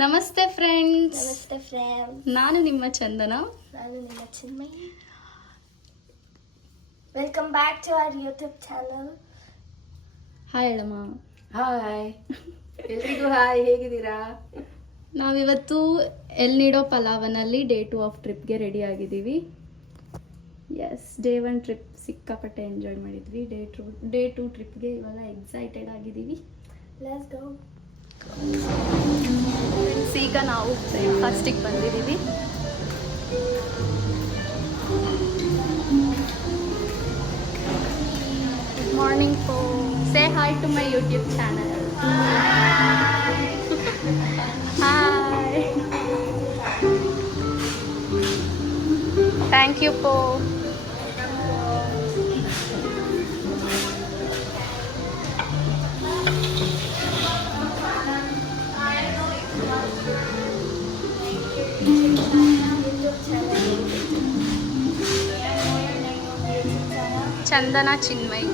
ನಮಸ್ತೆ ಫ್ರೆಂಡ್ಸ್. ನಮಸ್ತೆ ಫ್ರೆಂಡ್ಸ್. ನಾನು ನಿಮ್ಮ ಚಂದನ. ನಾನು ನಿಮ್ಮ Chinmayi. Welcome back to our YouTube channel. Hi ಹೇಳಮ್ಮ. ಹಾಯ್ ಎಲ್ರಿಗೂ ಹಾಯ್, ಹೇಗಿದ್ದೀರಾ? ನಾವಿವತ್ತು ಎಲ್ ನೀಡೋ ಪಲಾವನಲ್ಲಿ ಡೇ 2 ಆಫ್ ಟ್ರಿಪ್ಗೆ ರೆಡಿ ಆಗಿದ್ದೀವಿ. ಎಸ್, ಡೇ 1 ಟ್ರಿಪ್ ಸಿಕ್ಕಾಪಟ್ಟೆ ಎಂಜಾಯ್ ಮಾಡಿದ್ವಿ. ಡೇ 2 ಟ್ರಿಪ್ಗೆ ಇವಾಗ ಎಕ್ಸೈಟೆಡ್ ಆಗಿದ್ದೀವಿ. Let's go. ಈಗ ನಾವು ಬ್ರೇಕ್ಫಾಸ್ಟಿಗೆ ಬಂದಿದ್ದೀವಿ. ಗುಡ್ ಮಾರ್ನಿಂಗ್ ಪೋ. Say hi to my YouTube channel. Hi. Thank you ಪೋ. Chandana Chinmayi.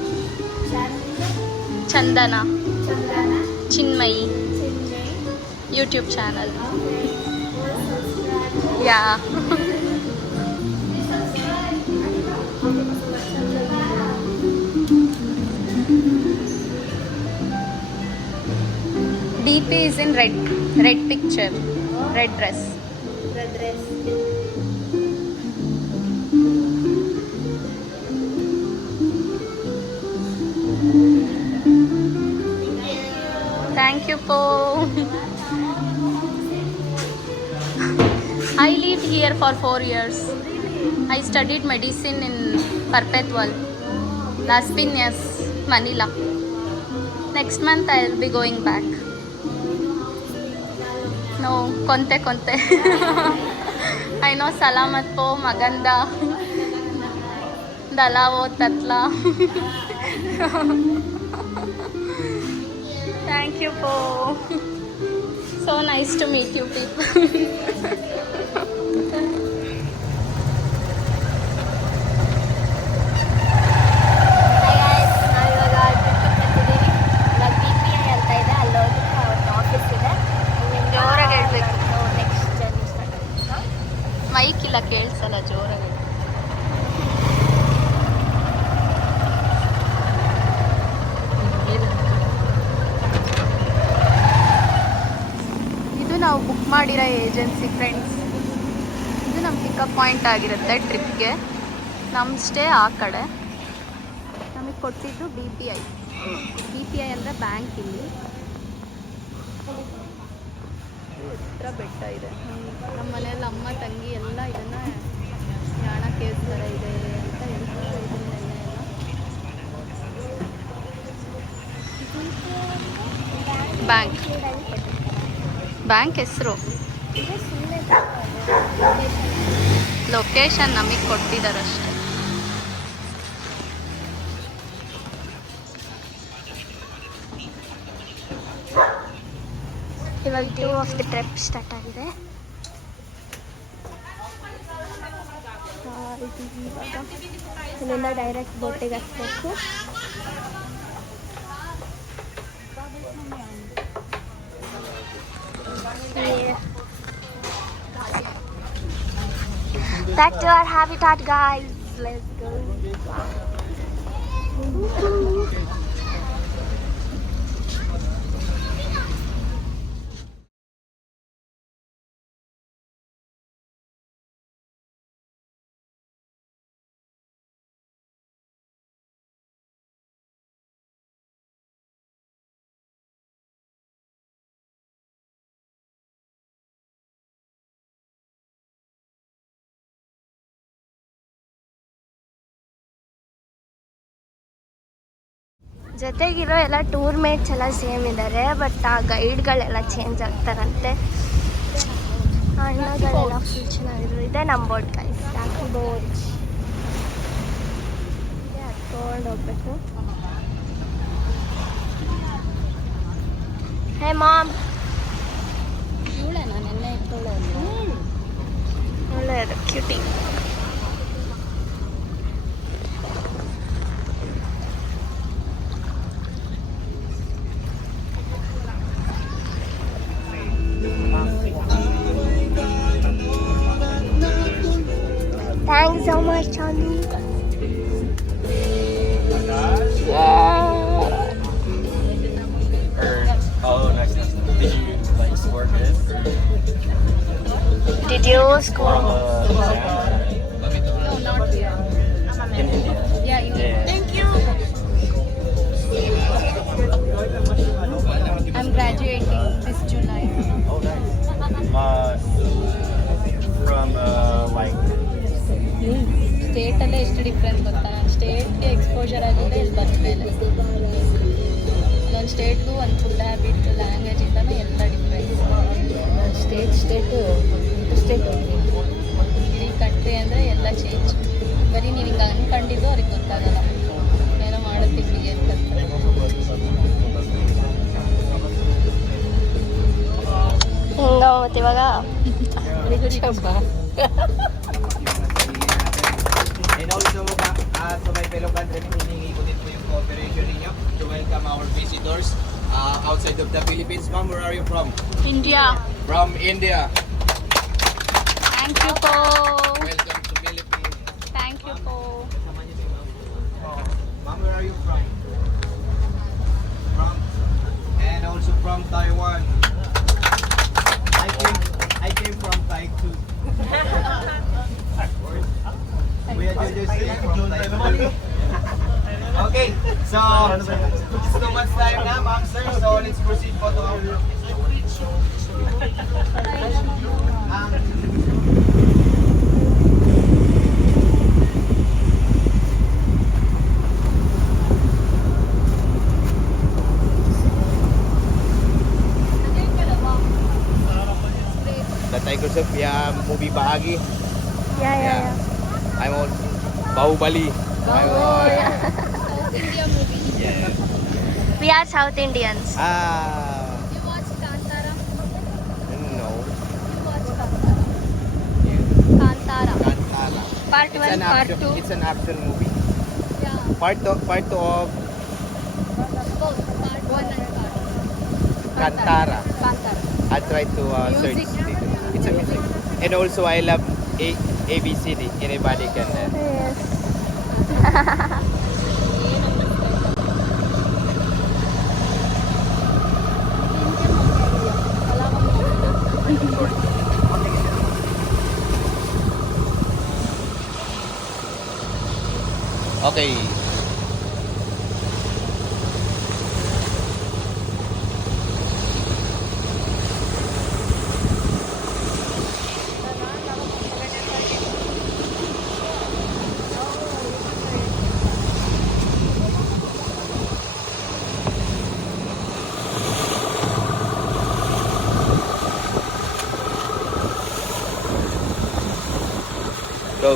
Chandana Chinmayi YouTube channel. Yeah. DP is in red picture, red dress. Thank you po. I lived here for 4 years. I studied medicine in Perpetual, Las Piñas, Manila. Next month I will be going back. No, Conte. I know Salamat po, Maganda, Dalao, Tatla. Thank you po. So nice to meet you people. ಜೋರಾಗಿ ಹೇಳ್ಬೇಕು. Next journey start. Mic ಇಲ್ಲ, ಕೇಳಿಸಲ್ಲ, ಜೋರಾಗಿ. ಇದು ನಾವು book ಮಾಡಿರೋ agency friends. ಇದು ನಮ್ಮ pickup point ಆಗಿರುತ್ತೆ ಟ್ರಿಪ್ಗೆ. ನಮ್ಮ ಸ್ಟೇ ಆ ಕಡೆ. ನಮಗೆ ಕೊಟ್ಟಿದ್ದು BPI. BPI ಅಂದರೆ ಬ್ಯಾಂಕ್. ಇಲ್ಲಿ ಹತ್ರ ಬೆಟ್ಟ ಇದೆ. ನಮ್ಮ ಮನೆಯಲ್ಲಿ ಅಮ್ಮ ತಂಗಿ ಎಲ್ಲ ಇದನ್ನ ಯಾಣ ಕೇವ್ಸ್ ಥರ ಇದೆ ಅಂತ ಹೇಳ್ತಾರೆ. ಬ್ಯಾಂಕ್ ಹೆಸರು, ಲೊಕೇಶನ್ ನಮಗೆ ಕೊಟ್ಟಿದ್ದಾರಷ್ಟೇ. ಇವಾಗ 2 ಆಫ್ ದಿ ಟ್ರಿಪ್ ಸ್ಟಾರ್ಟ್ ಆಗಿದೆ. ಇವಾಗ ಇಲ್ಲಿಂದ ಡೈರೆಕ್ಟ್ ಬೋಟಿಗೆ ಹತ್ತಬೇಕು. Back to our habitat, guys. Let's go. ಜೊತೆಗಿರೋ ಎಲ್ಲ ಟೂರ್ ಮೇಟ್ಸ್ ಎಲ್ಲ ಸೇಮ್ ಇದ್ದಾರೆ, ಬಟ್ ಆ ಗೈಡ್ಗಳೆಲ್ಲ ಚೇಂಜ್ ಆಗ್ತಾರಂತೆ. ಅಣ್ಣಗಳೆಲ್ಲ ಫುಲ್ ಚೆನ್ನಾಗಿದ್ರು. ಇದೆ ನಮ್ಮ ಬೋಟ್ ಗೈಸ್, ರಾಕಿ ಬೋಟ್. ಇದೆ ಹತ್ಕೊಂಡು ಹೋಗ್ಬೇಕು. ಹೇ ಮಾಮ್, ಒಳ್ಳೆಯದು cutie. Thanks so much, Charlie. Yeah. Oh, nice. Did you like score good? Did you Or score? No, not here. In India? Yeah, in Yeah. Thank you. I'm graduating this July. Oh, nice. From like. ಸ್ಟೇಟಲ್ಲೇ ಎಷ್ಟು difference ಗೊತ್ತಾ, ನಾನು ಸ್ಟೇಟ್ಗೆ exposure ಆಗಿದೆ ಇಲ್ಲಿ ಬಂದಮೇಲೆ. ಒಂದೊಂದು ಸ್ಟೇಟ್ಗೂ ಒಂದು food habit, ಲ್ಯಾಂಗ್ವೇಜಿಂದನೂ ಎಲ್ಲ difference. State ಇಡೀ ಕಂಟ್ರಿ ಅಂದರೆ ಎಲ್ಲ ಚೇಂಜ್. ಬರೀ ನೀವು ಹಿಂಗೆ ಅಂದ್ಕೊಂಡಿದ್ದು ಅವ್ರಿಗೆ ಗೊತ್ತಾಗಲ್ಲ, ಏನೋ ಮಾಡುತ್ತಿದ್ದೀವಿ ಅಂತ. ಮತ್ತೆ ಇವಾಗ And also, to my fellow countrymen, hinihingi ko din po yung cooperation ninyo to welcome our visitors outside of the Philippines. Ma'am, where are you from? India. From India. Thank you ಪೋ, Welcome to Philippines. Thank you ಪೋ. Ma'am, where are you from? From? And also from Taiwan. I came from Tai too. We are just from Taiwan. Okay, so it's too much time na, ma'am, sir. So let's proceed po to our the Tiger Sophia movie bahagi. Yeah. I'm on Bahubali. India movie. Yeah. We are South Indians. You watch Kantara? No. You watch Kantara? Kantara. Kantara. Part It's 1, an Part action. 2. It's an action movie. Yeah, Part two of both Part 1 and Part 2. Kantara. Kantara. I try to search. Music. It's a music. And also I love ABCD. Anybody can. Yes. Okay. Go.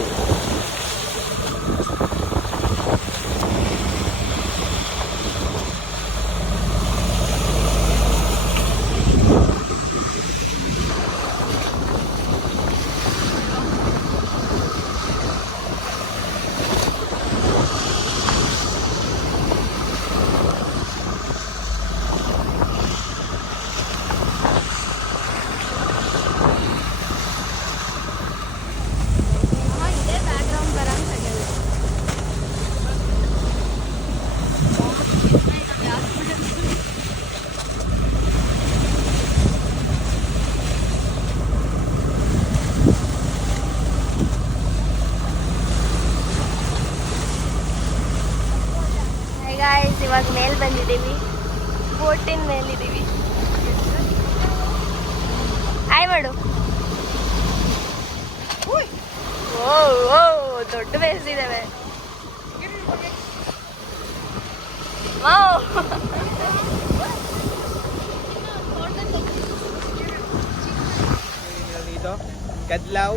ಇದೇ background ಬರಂಗ್ ತೆಗೆದು. Hey guys, ಇವಾಗ ಮೇಲ್ ಬಂದಿದ್ದೀವಿ. ಬೋಟಿನ ಮೇಲಿದ್ದೀವಿ. Hi ಮಾಡು. ಓ ದೊಡ್ಡ ಬೇಯಿಸಿದ್ದೇವೆ. Dito, kadlaw,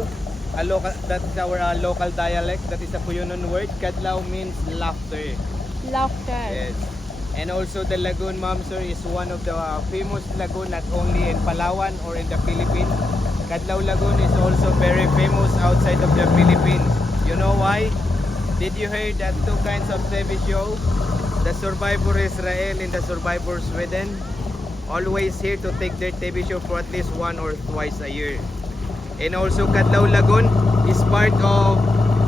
that's our local dialect. That is a Puyonon word. Kadlaw means laughter. Laughter. Yes. And also the lagoon, ma'am, sir, is one of the famous lagoon not only in Palawan or in the Philippines. Kadlaw Lagoon is also very famous outside of the Philippines. You know why? Did you hear that two kinds of TV show? The Survivor Israel and the Survivor Sweden. Always here to take their TV show for at least 1 or twice a year. And also Kadlaw Lagoon is part of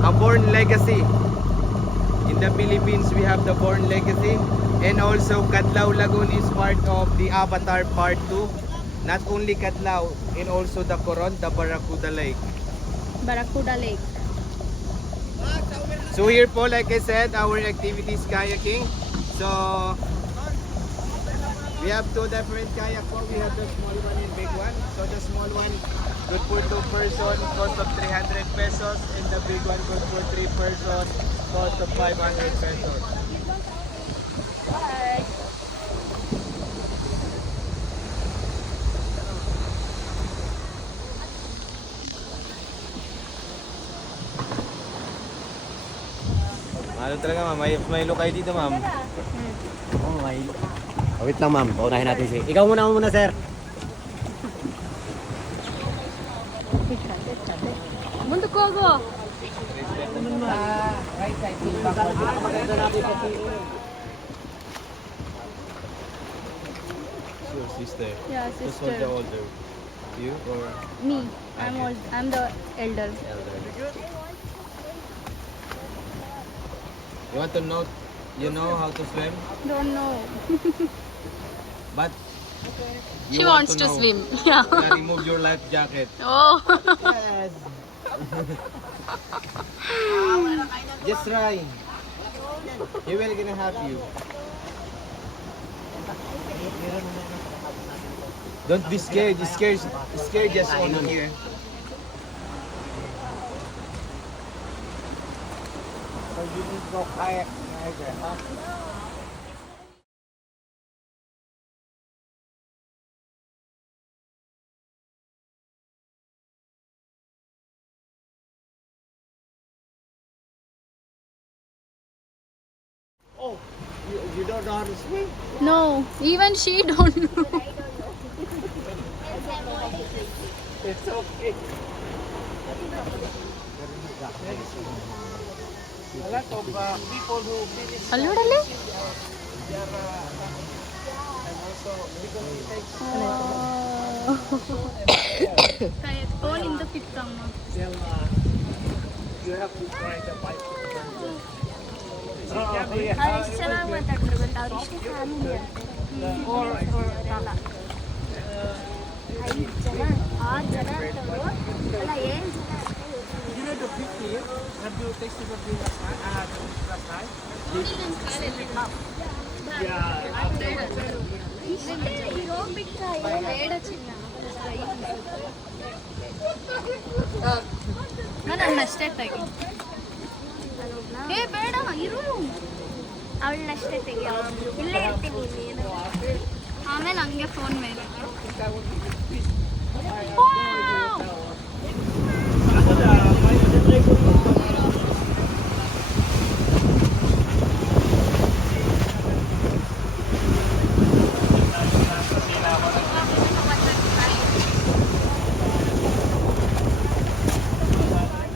a Born Legacy. In the Philippines, we have the Born Legacy. And also, Cadlao Lagoon is part of the Avatar Part 2. Not only Cadlao, and also the Coron, the Barracuda Lake. Barracuda Lake. So here po, like I said, our activity is kayaking. So, we have two different kayak po. We have the small one and big one. So the small one, good for 2 person, cost of 300 pesos. And the big one, good for 3 person, cost of 500 pesos. Ano talaga ma'am, may look kayo dito ma'am. Oh, may... Oh, wait lang ma'am, paunahin natin si... Ikaw muna sir. Mundo ko ako. Your sister. Yeah, Who's sister. the older? You or Me. I'm old. I'm the elder. elder? You want to know, you know how to swim? Don't know. But She wants to swim. Yeah. Yeah, remove your life jacket. Oh. Yes. Just try. He will gonna help you. Don't be scared. Scared just on here. So you need to go kayak. Oh, you don't know how to swim? No. Even she don't know. It's okay. A lot of people who finish Alludali? Kaya all in the fifth summer. you have to try the bike. ಅವ್ರು ಚೆನ್ನಾಗಿ ಮಾತಾಡ್ತಾರೆ ಗೊತ್ತಾ, ಅವ್ರು ಇಷ್ಟು family ಅಂತೆ. 5 ಜನ 6 ಜನ ಅಂತವ್ರು ಅಲ್ಲ 7 ಜನ ಅಂತ You know the 50th? Have you tasted the drink last night? ಇಷ್ಟೇ ಹೋಗ್ಬಿಟ್ಟ ಬೇಡ ಚಿನ್ನ. ನಾನು ಅಷ್ಟೇ ತೆಗಿ. ಏ ಬೇಡ ಇರು. ಅವಳನ್ನಷ್ಟೇ ತೆಗಿಯ, ಇಲ್ಲೇ ಇರ್ತೀನಿ ನೀನು. ಆಮೇಲೆ ಹಂಗೆ ಫೋನ್ ಮೇಲೆ.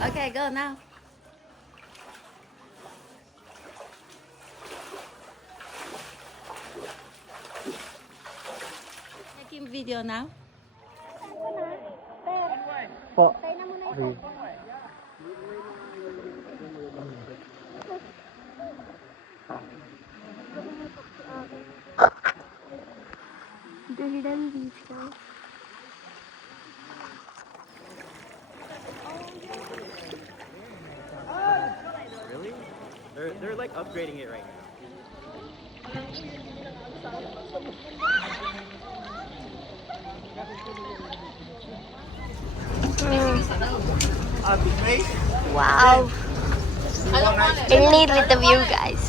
Okay, go now. Making video now. Tayo na muna yung The hidden beach, guys. Really? They're like upgrading it right now. Wow. Elnir with the view, guys.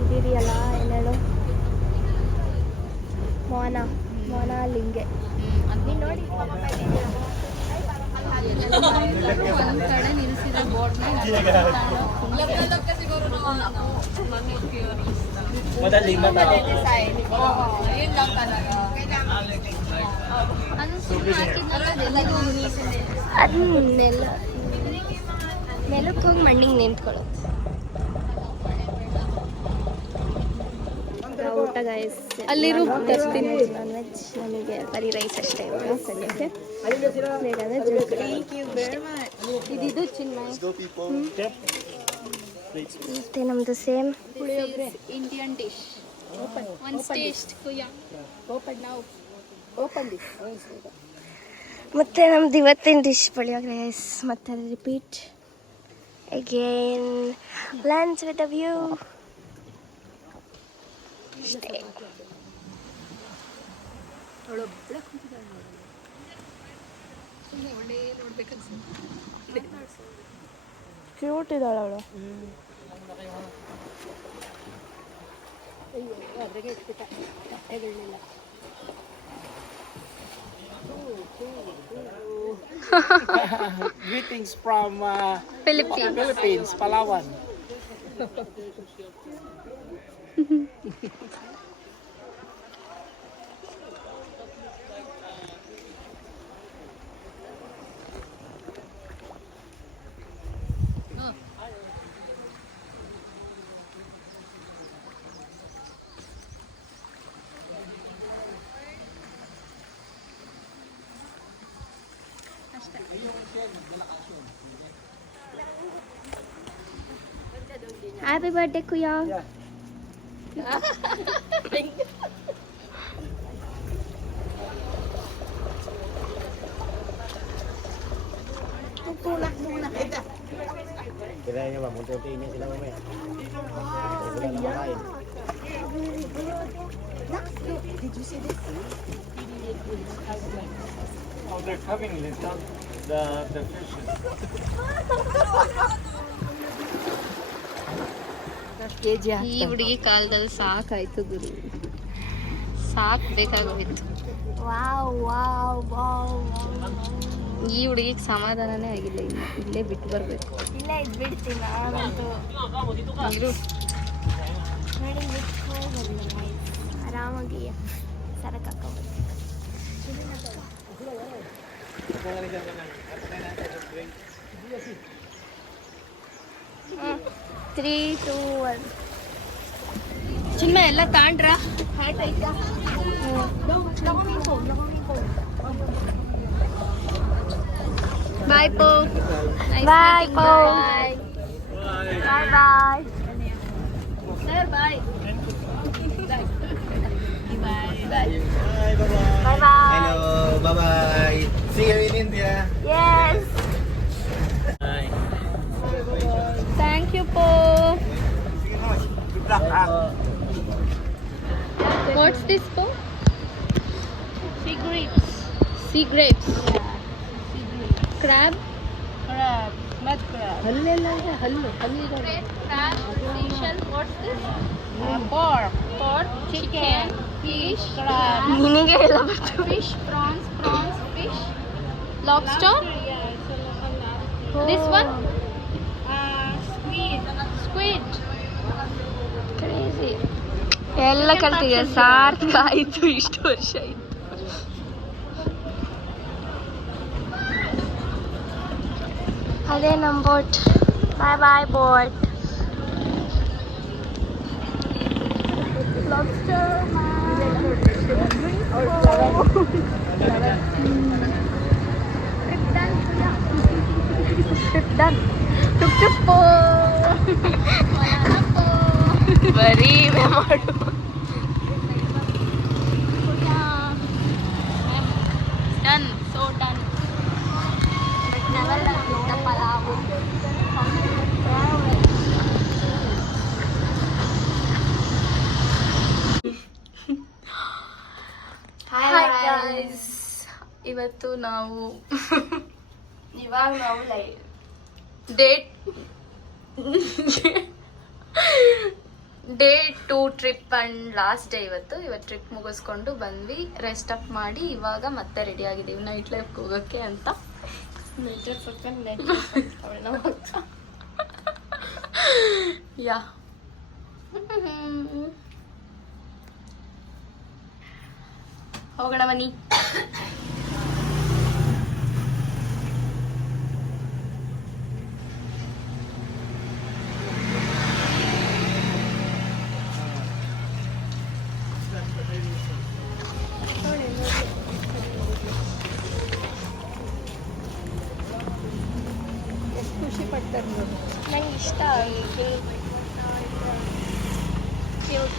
ಇದಿದೆಯಲ್ಲ ಏನೇಳು ಮೋನ ಲಿಂಗೆ ನೀನು ನೋಡಿ ಒಂದ್ ಕಡೆ ನಿಲ್ಸಿರೋ ಬೋಟ್ನಾಗ Madali. ಅದನ್ನೆಲ್ಲ ನೆಲಕ್ಕೆ ಹೋಗಿ ಮಣ್ಣಿಗೆ ನಿಂತ್ಕೊಳ್ಳೋದು. ಊಟ ಗಾಯಸ್ ಅಲ್ಲಿರೋ ತರ್ತೀನಿ. ನಾನ್ ವೆಜ್ ನಮಗೆ ಬರೀ ರೈಸ್ ಅಷ್ಟೇ ಸದ್ಯಕ್ಕೆ. ಬೇಕಂದ್ರೆ ಇದಿದು ಚಿನ್ಮಯ್ ಮತ್ತೆ ನಮ್ಮದು same Indian dish. One taste ಕುಯ್ಯ. Open now. Open this. ಮತ್ತೆ ನಮ್ದು ಇವತ್ತಿನ ಡಿಶ್ ಪುಳಿಯೋಗರೆ ರೈಸ್. ಮತ್ತೆ repeat again lunch with a view. Cute ಇದ್ದಾಳೆ ಅವಳು. Greetings from Philippines. Palawan. Happy birthday, Kuya. Kirain niya ba? Munti-unti niya sila mamaya. Sila na makain. Oh, they're coming, Linton. The fishes. ಈ ಹುಡುಗಿ ಕಾಲದಲ್ಲಿ ಸಾಕಾಯ್ತು ಗುರು. ಸಾಕ್ ಬೇಕಾಗೋಯ್ತು. Wow wow wow. ಈ ಹುಡುಗಿಗೆ ಸಮಾಧಾನನೇ ಆಗಿಲ್ಲ. ಇಲ್ಲೇ ಬಿಟ್ಟು ಬರ್ಬೇಕು. ಇಲ್ಲ ಇದ್ಬಿಡ್ತೀನಿ ನಾನಂತೂ. ಇರು. ನೋಡಿ ಆರಾಮಾಗಿ ಸರಕು ಹಾಕೋಬೋದು. 3, 2, 1. ಚಿನ್ಮಯ ಎಲ್ಲ ತಾಂಡ್ರ. ಬಾಯ್ ಪೋ. ಬಾಯ್ ಪೋ. Bye bye. Sir bye. Bye bye. Hello, bye-bye. See you in India. Yes. Thank you ಪೋ. ವಾಟ್ಸ್ ದಿಸ್ ಪೋ? Sea grapes. Sea grapes. Crab? Crab. Mud crab. ಹಲ್ಲು. Crab, seashell. What's this? Pork. Pork, chicken, fish, crab, ನಿನಗೆ ಎಲ್ಲ ಬರ್ತು. fish, prawns, fish, lobster. This one? Squid. Crazy. ಎಲ್ಲ ಕಲ್ತಿದ್ಯಾ? ಸಾರ್ಥಕ ಆಯಿತು. ಇಷ್ಟು ವರ್ಷ ಆಯಿತು. ಅದೇ ನಮ್ಮ ಬೋಟ್. ಬಾಯ್ ಬಾಯ್ boat. Trip done. Tuk po. ಬರೀ ಮಾಡು. Done. So done. But never the Palawan. Hi guys. ಇವತ್ತು ನಾವು ಇವಾಗ ನಾವು day 2 trip and last day ಇವತ್ತು ಟ್ರಿಪ್ ಮುಗಿಸ್ಕೊಂಡು ಬಂದ್ವಿ. ರೆಸ್ಟ್ ಅಪ್ ಮಾಡಿ ಇವಾಗ ಮತ್ತೆ ರೆಡಿ ಆಗಿದ್ದೀವಿ ನೈಟ್ ಲೈಫ್ ಹೋಗೋಕ್ಕೆ ಅಂತ. ಯಾ ಹೋಗೋಣ ಬನ್ನಿ. ಎಷ್ಟು ಖುಷಿ ಪಡ್ತಾರೆ ನೋಡಿ. ನಂಗೆ ಇಷ್ಟ ಕ್ಯೂಟ್.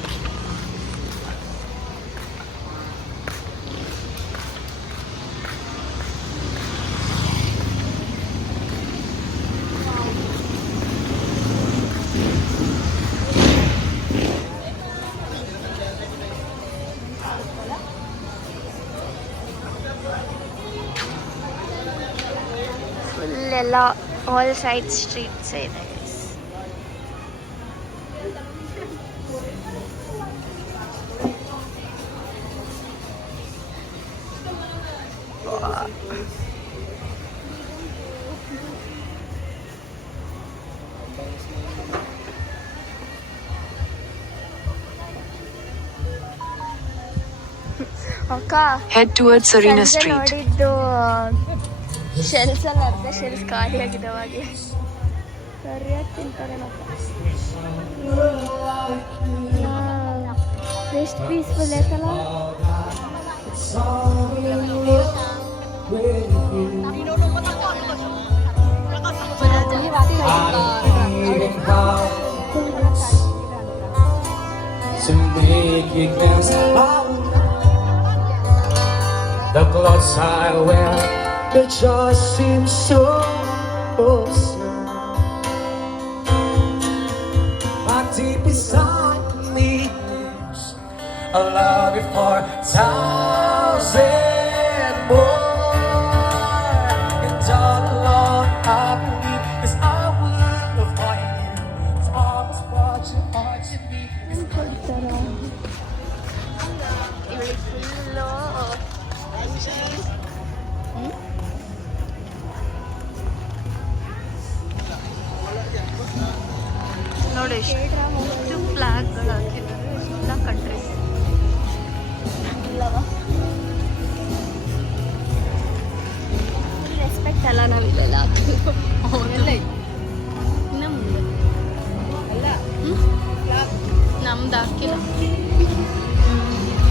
ಫುಲ್ಲೆಲ್ಲ ಆಲ್ ಸೈಡ್ ಸ್ಟ್ರೀಟ್ಸ್ ಇದೆ. ಅಕ್ಕ Head towards Serena Street. ನೋಡಿದ್ದು ಶೆಲ್ಸ್ ಅಲ್ಲಿ ಅರ್ಧ ಶೆಲ್ಸ್ ಖಾಲಿ ಆಗಿದ್ದಾವೆ. ಸರಿಯಾಗಿ ತಿಂತಾರೆ ಎಷ್ಟು ಪೀಸ್ಫುಲ್ ಆಯ್ತಲ್ಲ. To make you dance. The clothes I wear, they just seem so absurd. But deep inside me, a love you for 1,000 more. And all alone I believe, 'cause I will avoid you. It's always what you are to me. ಇವಳಿಗೆ full ನೋಡಿ ಎಷ್ಟು ಫ್ಲಾಗ್ಗಳು ಹಾಕಿದ್ದಾರೆ ಎಲ್ಲ countries ಇಲ್ಲವ. Respect ಅಲ್ಲ ನಾವಿಲ್ಲೆಲ್ಲ ಹಾಕಿದ್ದು. ನಮ್ದು ಹಾಕಿಲ್ಲ.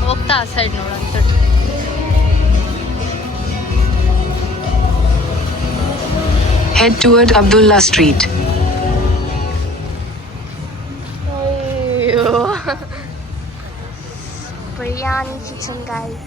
ಹೋಗ್ತಾ ಆ ಸೈಡ್ ನೋಡಂತ. Head toward Abdullah Street. ಅಯ್ಯೋ ಬಿರಿಯಾನಿ ಕಿಚನ್ ಗಾಯ್ಸ್.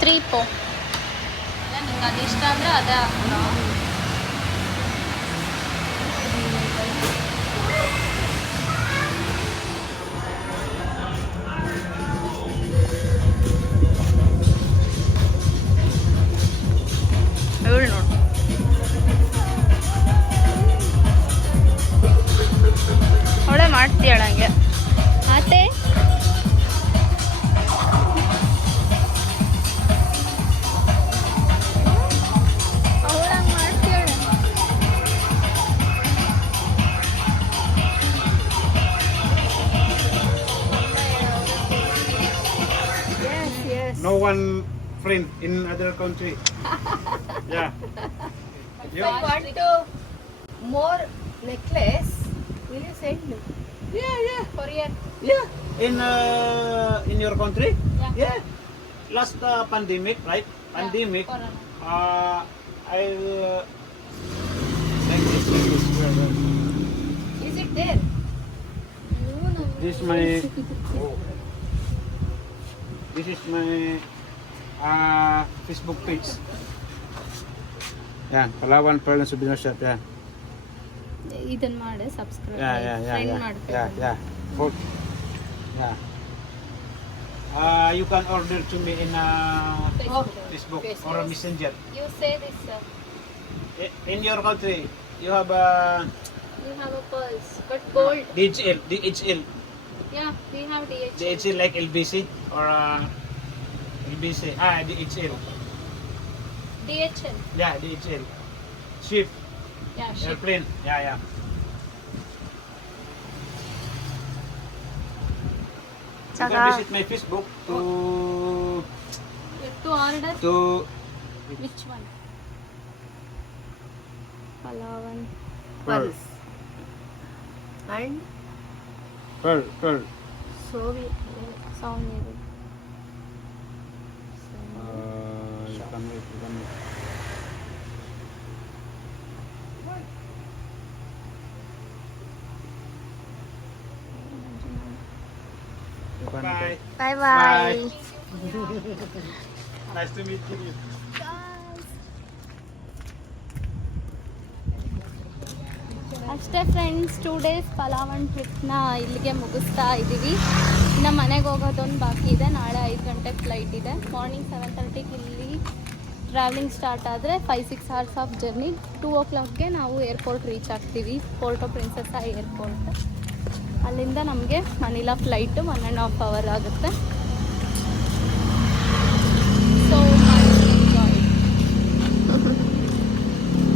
ತ್ರೀ ಪೋ ನಿಂಗೆ ಅದು ಇಷ್ಟ ಅಂದರೆ ಅದೇ ಹಾಕೋಣ. ಇವಳು ನೋಡು ಅವಳೇ ಮಾಡ್ತೀಯಳ ಹಂಗೆ ಆತೆ. No one friend in other country. Yeah. If I want to more necklace, will you send me? Yeah. Korean. Yeah. In your country? Yeah. Last pandemic, right? Pandemic. I'll like this. Is it there? This my. This is my Facebook page. Yeah, Palawan Pearl and Souvenir Shop. Yeah. ಇದನ್ನ ಮಾಡಿ subscribe Yeah. ಮಾಡ್ತೀನಿ. Yeah. For, yeah. You can order to me in Facebook or a messenger. You say this, sir. In your country, you have You have a pulse, but gold. DHL. Yeah, we have DHL. DHL like LBC or LBC. DHL. DHL. Yeah, DHL. Ship, Yeah, ship. airplane. Yeah. You Saka, can visit my Facebook To order to which one? Palawan. Pulse. And Pearl. Soviet. Sound. You can wait. Bye. bye-bye. Nice to meet you. ಅಷ್ಟೇ friends, 2 days ಪಲಾವನ್ ಟ್ರಿಪ್ನ ಇಲ್ಲಿಗೆ ಮುಗಿಸ್ತಾ ಇದ್ದೀವಿ. ಇನ್ನು ಮನೆಗೆ ಹೋಗೋದೊಂದು ಬಾಕಿ ಇದೆ. ನಾಳೆ 5 ಗಂಟೆಗೆ ಫ್ಲೈಟ್ ಇದೆ. ಮಾರ್ನಿಂಗ್ 7:30ಗೆ ಇಲ್ಲಿ ಟ್ರಾವೆಲಿಂಗ್ ಸ್ಟಾರ್ಟ್ ಆದರೆ 5-6 hours ಆಫ್ ಜರ್ನಿ. 2 o'clockಗೆ ನಾವು ಏರ್ಪೋರ್ಟ್ ರೀಚ್ ಆಗ್ತೀವಿ, ಪೋರ್ಟೋ ಪ್ರಿನ್ಸೆಸಾ ಏರ್ಪೋರ್ಟ್. ಅಲ್ಲಿಂದ ನಮಗೆ ಮನಿಲಾ ಫ್ಲೈಟು 1.5 hour ಆಗುತ್ತೆ. So enjoy.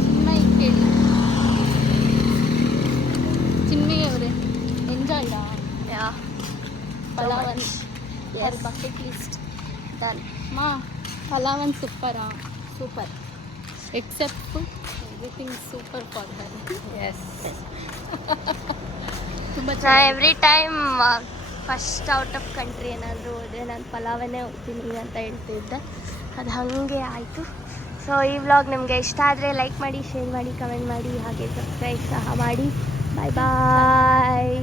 ಚಿನ್ಮಯ್ ಕೇಳಿ, ಚಿನ್ಮಯ್ ಅವರೇ ಎಂಜಾಯ್ಡಾ? Yeah. Palawan her bucket list done. ಮಾ ಪಲಾವನ್ ಸೂಪರಾ? Super except food, everything super for her. yes. ತುಂಬ ನಾ every time first out of country ಏನಾದರೂ ಹೋದರೆ ನಾನು ಪಲಾವನ್ನೇ ಹೋಗ್ತೀನಿ ಅಂತ ಹೇಳ್ತಿದ್ದೆ. ಅದು ಹಾಗೆ ಆಯಿತು. ಸೊ ಈ ವ್ಲಾಗ್ ನಿಮಗೆ ಇಷ್ಟ ಆದರೆ ಲೈಕ್ ಮಾಡಿ, ಶೇರ್ ಮಾಡಿ, ಕಮೆಂಟ್ ಮಾಡಿ, ಹಾಗೆ ಸಬ್ಸ್ಕ್ರೈಬ್ ಸಹ ಮಾಡಿ. ಬಾಯ್ ಬಾಯ್.